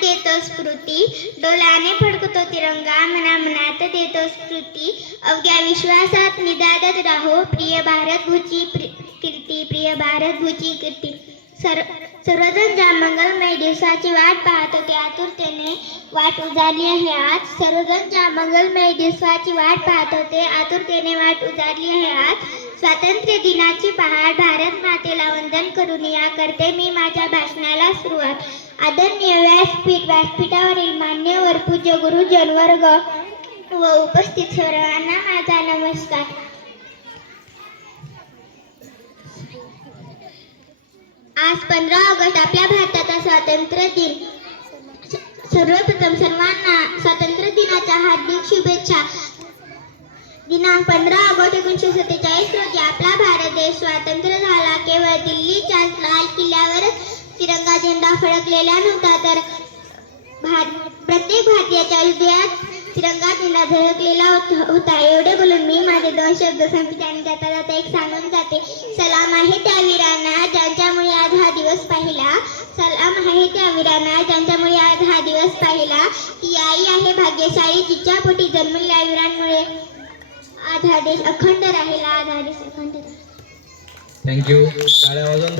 देतो स्फूर्ती डोलाने फडकतो तिरंगा मना मनात देतो स्फूर्ती अवघ्या विश्वासात निदादत राहो. प्रिय भारत भूची कीर्ती प्रिय भारत भूची कीर्ती. सर सर्वजण ज्या मंगलमय दिवसाची वाट पाहत. होते आतुरतेने वाट उजाडली आहे आज. सर्वजण ज्या मंगलमय दिवसाची वाट पाहत. होते आतुरतेने वाट उजाडली आहे आज. स्वातंत्र्य दिनाची पहाट. भारत मातेला वंदन करून या करते मी माझ्या भाषणाला सुरुवात. आदरणीय व्यासपीठ व्यासपीठावरील मान्यवर पूज्य गुरुजन वर्ग व उपस्थित सर्वांना माझा नमस्कार. आज पंधरा ऑगस्ट आपल्या भारताचा स्वातंत्र्य दिन. सर्वप्रथम सर्वांना स्वातंत्र्य दिनाच्या हार्दिक शुभेच्छा. दिनांक पंधरा ऑगस्ट एकोणीसशे सत्तेचाळीस रोजी आपला भारत देश स्वातंत्र्य तिरंगा झेंडा फडकलेला नव्हता तर भार प्रत्येक भारतीयाच्या हृदयात तिरंगा झेंडा झळकलेला होता एवढे बोलून मी माझे दोन शब्द संपते आणि जाता जाता एक सांगून जाते. सलाम आहे त्या वीरांना ज्यांच्यामुळे आज हा दिवस पाहिला. सलाम आहे त्या वीरांना ज्यांच्यामुळे आज हा दिवस पाहिला. ती आई आहे भाग्यशाली जिच्या पोटी जन्मलेल्या वीरांमुळे आज हा देश अखंड राहिला आज हा देश अखंड थँक्यू वाजवून